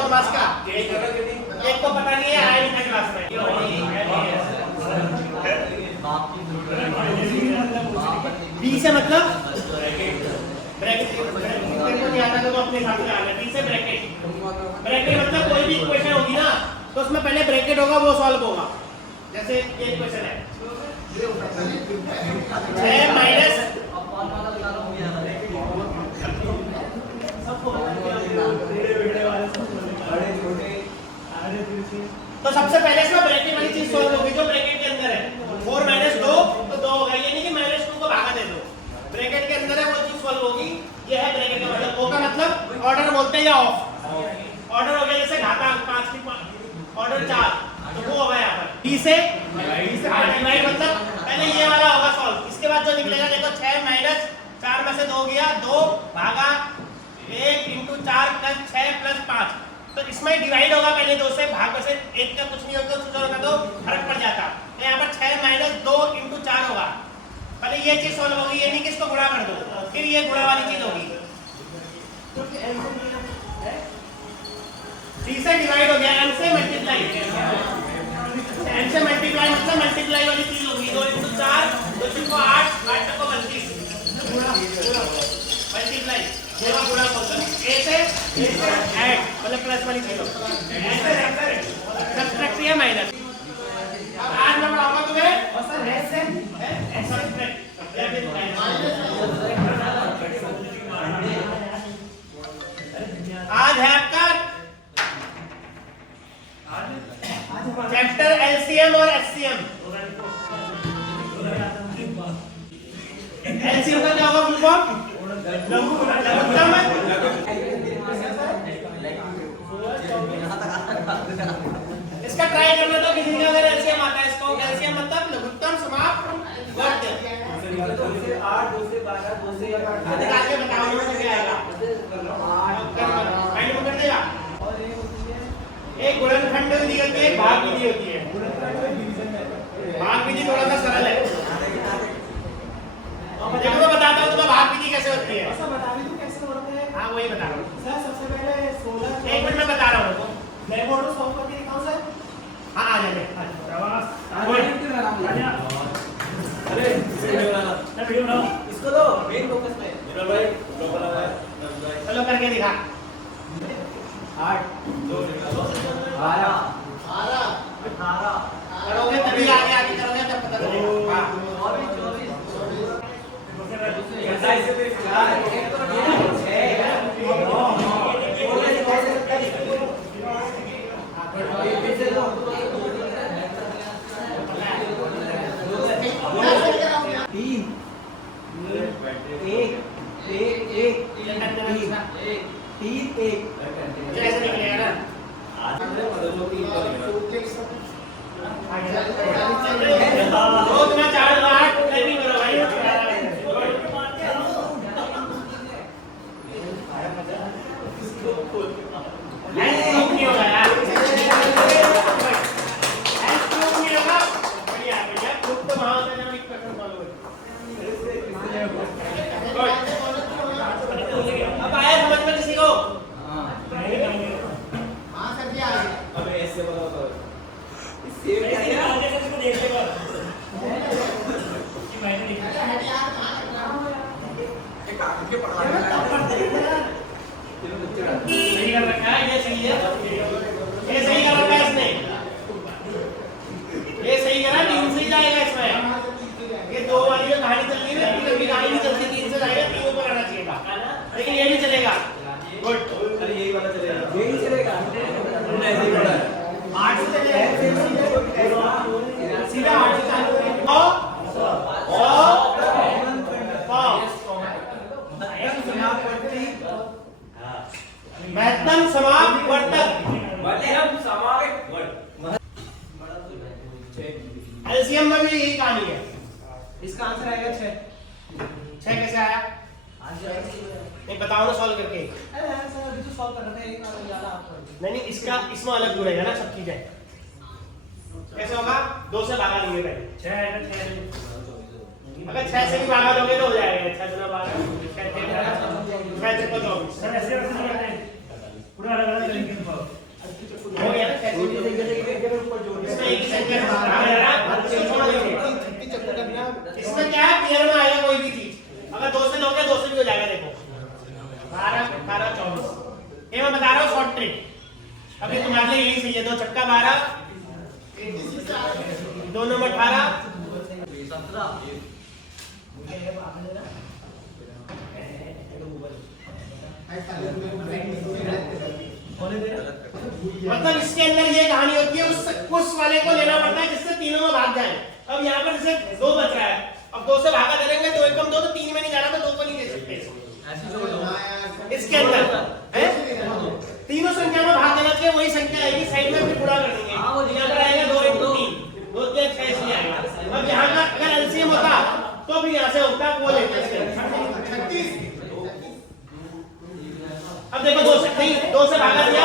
बदमाश का, एक को पता नहीं है, आया नहीं था क्लास में। बी से मतलब ब्रैकेट को नहीं आता तो अपने हिसाब से आना। बी से ब्रैकेट, ब्रैकेट मतलब कोई भी इक्वेशन होगी ना तो उसमें पहले ब्रैकेट होगा, वो सॉल्व होगा। जैसे ये इक्वेशन है 6 माइनस तो सबसे पहले इसमें ब्रैकेट वाली चीज सॉल्व होगी जो ब्रैकेट के अंदर है। 4 माइनस 2 तो 2 होगा, ये नहीं कि माइनस 2 को भागा दे दो, ब्रैकेट के अंदर है वो चीज सॉल्व होगी। ये है ब्रैकेट का मतलब। ओ का मतलब ऑर्डर बोलते हैं या ऑफ, ऑर्डर हो गया जैसे घातांक 5 की ऑर्डर 4 तो वो होगा यहाँ पर। बी से डिवाइड मतलब पहले ये वाला होगा सॉल्व, इसके बाद जो निकलेगा देखो 6 माइनस 4 में से 2 गया, 2 भागा 1 इंटू 4 प्लस 6 प्लस 5 तो इसमें डिवाइड होगा पहले 2 से, भाग में से 1 का कुछ नहीं होता तो फर्क पड़ जाता। तो यहाँ पर 6 माइनस 2 इंटू 4 होगा, पहले ये चीज सॉल्व होगी, ये नहीं कि इसको गुणा कर दो फिर ये गुणा वाली चीज होगी। सी से डिवाइड हो गया, एम से मल्टीप्लाई, एम से मल्टीप्लाई मतलब मल्टीप्लाई वाली चीज होगी। 2 इंटू 4 2 को 8 8 को 32 मल्टीप्लाई ये वाला गुणा बोलते हैं। ए से ऐड मतलब प्लस वाली चीज होगी, सब्ट्रैक्ट या माइनस। अब आज मैं पढ़ाऊंगा तुम्हें और सर है से सब्ट्रैक्ट या फिर माइनस। आज है आपका चैप्टर एलसीएम और एचसीएम। एलसीएम का क्या होगा फुल फॉर्म? लघुत्तम। इसका ट्राई करना तो किसी का अगर एलसीएम आता है, इसको एलसीएम मतलब लघुत्तम समाप्त वर्ग। 2 से 8 2 से 12 2 से 18 निकाल के बताओ इसमें क्या आएगा। फाइंड कर देगा। एक गुणनखंड विधि होती है, एक भाग विधि होती है। भाग विधि थोड़ा सा सरल है, देखो मैं बताता हूँ तुम्हें भाग विधि कैसे होती है। ऐसा बता भी दूं कैसे होता है? हाँ वही बता रहा हूँ सर। सबसे पहले 16 एक मिनट में बता रहा हूँ, ब्लैक बोर्ड में सॉल्व करके दिखाऊं सर? हाँ आ जाए। अरे वीडियो बनाओ, इसको दो मेन फोकस में। चलो करके दिखा। 8 2 12 18 करोगे तभी आगे आगे करोगे तब पता चलेगा। हां 24 27 से 4 1 तो 3 जैसे निकलेगा ना रोज में 4 8 नहीं करो भाई। नहीं होगा यार, नहीं होगा। बढ़िया बढ़िया खुद तो वहां से जब इक्वेशन सॉल्व हो। अब आया समझ में किसी को? हाँ सर जी आ गया। अब ऐसे बताओ तो सेव कैसे आगे से इसको देख लेगा कि मैंने लिखा है यार। एक आगे पढ़वा रहा है, सही कर रखा है। ये सही है, ये सही कर रखा है इसने, ये सही करा। 3 से ही जाएगा इसमें। ये 2 वाली में कहानी चल रही है, कभी कहानी नहीं चलती, 3 से जाएगा, 3 ऊपर आना चाहिए था, लेकिन ये नहीं चलेगा। गुड, अरे यही वाला चलेगा, यही चलेगा। हमने ऐसे ही पढ़ा है 8 से चलेगा, सीधा 8 से चालू करेंगे। महत्तम समापवर्तक एलसीएम में भी यही कहानी है। इसका आंसर आएगा 6। 6 कैसे आया? नहीं बताओ ना सॉल्व करके। अरे सर अभी तो सॉल्व कर रहे थे, एक और ज्यादा आपको नहीं इसका इसमें अलग जुड़ेगा ना सब चीजें। कैसे होगा? 2 से भागा देंगे पहले 6 आएगा। 6 अगर 6 से भी भागा दोगे तो हो जाएगा 6 गुना 12 6 6 24। सर ऐसे पूरा अलग अलग तरीके से अब ये तुम्हारे लिए यही सही है। 2 छक्का 12, 2 नंबर 18, 17। मतलब इसके अंदर ये कहानी होती है, उस वाले को लेना पड़ता है जिससे तीनों में भाग जाए। अब यहाँ पर जैसे 2 बच रहा है, अब 2 से भागा करेंगे, 2 एकम 2 तो 3 में नहीं जाना, तो 2 को नहीं ले सकते इसके अंदर है। तीनों संख्या में भाग देना चाहिए, वही संख्या आएगी साइड में, फिर गुणा कर देंगे। यहाँ पर आएगा 2 × 3, 2 3 6 इसलिए आएगा। अब यहाँ का अगर एलसीएम होता तो भी यहाँ से होता, वो लेते हैं 36। अब देखो 2 से भागा दिया,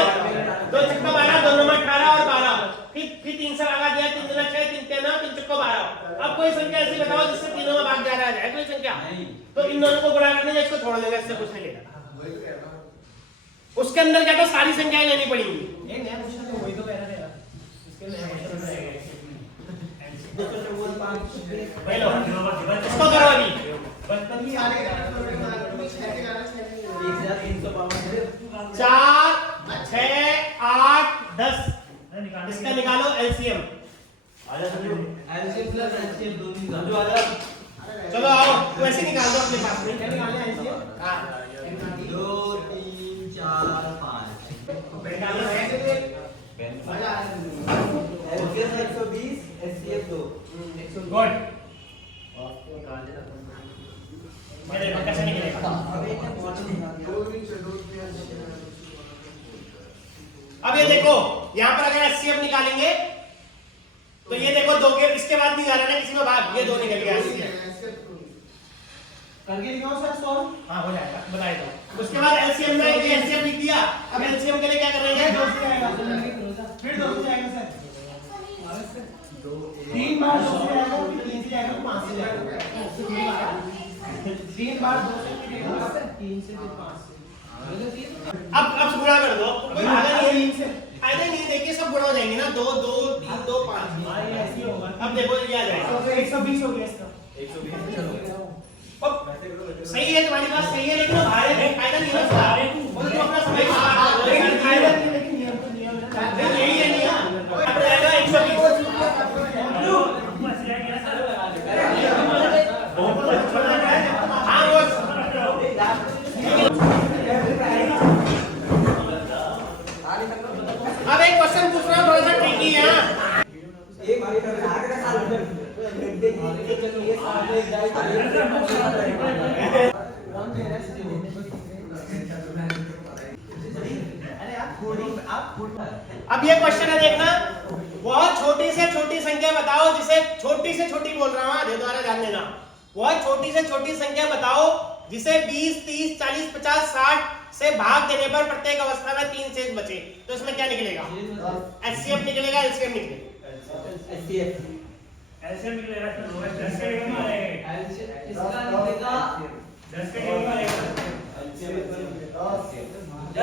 2 छक्का 12, 2 नंबर 18 और 12, फिर 3 से भागा दिया, 3 दूना 6, 3 3 9, 3 चौका 12। अब कोई संख्या ऐसी बताओ जिससे तीनों में भाग जा रहा है, कोई संख्या? तो इन दोनों को गुणा करने इसको छोड़ देंगे, इससे कुछ नहीं लेगा। उसके अंदर क्या तो सारी संख्याएं लेनी पड़ेंगी। एक नया क्वेश्चन तो वही तो कह रहा था, इसके नया क्वेश्चन रहेगा। इसको करो अभी। 4 6 8 10 इसका निकालो एलसीएम। एलसीएम प्लस एलसीएम दोनों निकालो। चलो आओ, वैसे निकाल दो अपने पास में। क्या निकालना है एलसीएम? हां 2 3 4 5 निकालो ऐसे दे। LCM 120 LCM 2 good. मेरे को कैसे निकलेगा? अब ये देखो यहाँ पर अगर एचसीएफ निकालेंगे तो ये देखो 2 के इसके बाद नहीं जा रहा ना किसी में भाग, ये 2 निकल गया करके दिखाओ सर सॉल्व। हाँ हो जाएगा, बताए तो। उसके बाद एलसीएम में ये एलसीएम लिख दिया। अब एलसीएम के लिए क्या करेंगे? 2 से आएगा, फिर 2 से आएगा सर, 3 बार 2 से आएगा, फिर 3 से आएगा, 5 से जाएगा, 3 बार 2 से, फिर 3 से, फिर 5 से। अब गुणा कर दो, कोई भागा नहीं है 3 से, फायदा नहीं। देखिए सब गुणा हो जाएंगे ना, 2 2 3 2 5। ऐसे ही होगा। अब देखो ये आ जाएगा, तो 120 हो गया इसका। 120 चलो सही है, तुम्हारी बात सही है, लेकिन फायदा नहीं है उसका। वो तो अपना समय फायदा नहीं, लेकिन नियम तो नियम है, यही है नियम। अब रहेगा 120। हाँ वो अब एक क्वेश्चन पूछ रहा हूँ, थोड़ा सा ट्रिकी है। अब ये क्वेश्चन है, देखना। बहुत छोटी से छोटी संख्या बताओ जिसे, छोटी से छोटी बोल रहा हूँ, दोबारा ध्यान देना। बहुत छोटी से छोटी संख्या बताओ जिसे 20 30 40 50 60 से भाग देने पर प्रत्येक अवस्था में 3 शेष बचे। तो इसमें क्या निकलेगा? एचसीएफ निकलेगा, एलसीएम निकलेगा। एलसीएम निकलेगा, 10 के निकल आएगा, इसका निकलेगा 10 के निकल आएगा,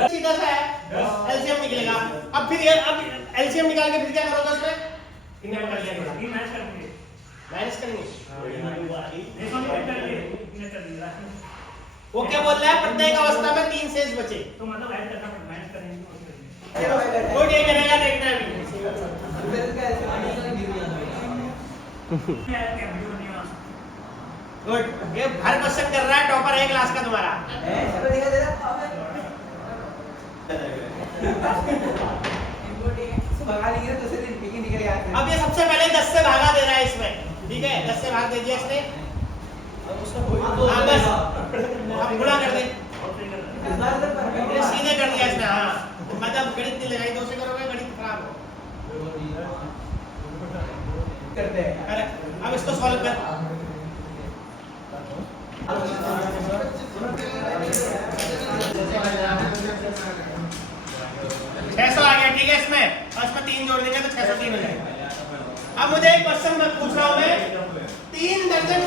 सीधा सा है, एलसीएम निकलेगा। अब फिर अब एलसीएम निकाल के फिर क्या करोगे उसमें? इन्हें कर लिया, ये मैच करेंगे, माइनस करेंगे। वो क्या बोल रहा है? प्रत्येक अवस्था में 3 शेष बचे, तो मतलब ऐड करना पड़ेगा, मैच करेंगे। वो ये करेगा, देखना है अभी। गुड, ये हर क्वेश्चन कर रहा है, टॉपर है क्लास का तुम्हारा। अब ये सबसे पहले 10 से भागा दे रहा है इसमें, ठीक है? 10 से भाग दे दिया इसने, अब गुणा कर दे, सीधे कर दिया इसने। हाँ मतलब गणित नहीं लगाई, 2 से करोगे गणित खराब हो। अब इसको सॉल्व कर। आ गया, ठीक है? इसमें और इसमें 3 जोड़ देंगे तो 603 हो जाएगा। अब मुझे एक क्वेश्चन मैं पूछ रहा हूँ, मैं 3 दर्जन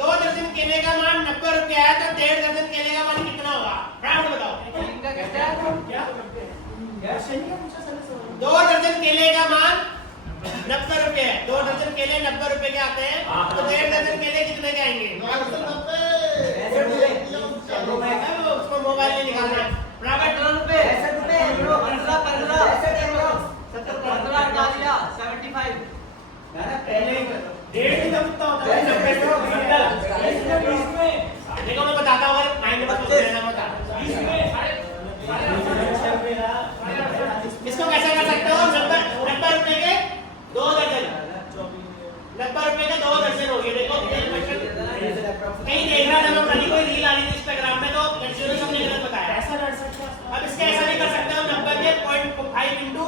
2 दर्जन केले का मान 90 रुपया है, तो 1.5 दर्जन केले का मान कितना होगा? फटाफट बताओ। 2 दर्जन केले का मान 90 रुपए है, 2 दर्जन केले 90 रुपए के आते हैं, तो 1.5 दर्जन केले कितने के आएंगे? उसको मोबाइल नहीं निकालना है बराबर। ₹15 पहले डेढ़ दिन तक कितना होता है देखो मैं बताता हूँ, अगर माइंड में कुछ रहना मत। इसको कैसे कर सकते हो? 90 रुपए के 2 दर्जन, 90 रुपए के 2 दर्जन हो गए। देखो कहीं देख रहा था मैं अपनी कोई रील आ रही थी इंस्टाग्राम में, तो लड़कियों ने सबने गलत बताया। ऐसा कर सकते हो? अब इसके ऐसा नहीं कर सकते हो। 90 के 0.5 इंटू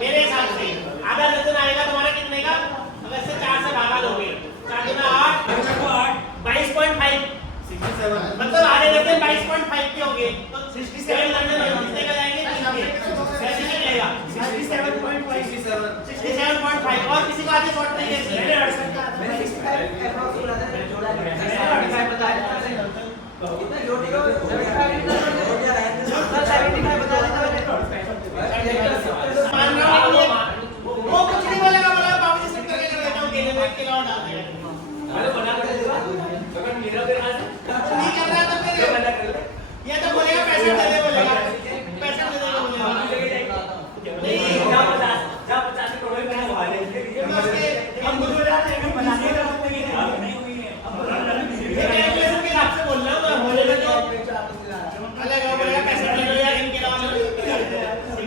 मेरे हिसाब से आधा दर्जन आएगा तुम्हारा कितने का? अगर इससे 4 से भागा दोगे, 4 गुना 8, 22.5, मतलब आधे दर्जन 22.5 के हो गए, तो 67 दर्जन कितने का जाएंगे? 3 के। कैसे निकलेगा? 67.5। और किसी को आगे शॉर्ट नहीं है? वो कुछ नहीं बोलेगा, बोला बाबू जी सेट करके कर देता हूँ, केले में एक किलो डाल देगा। नहीं कर रहा तो फिर ये तो बोलेगा पैसे दे दे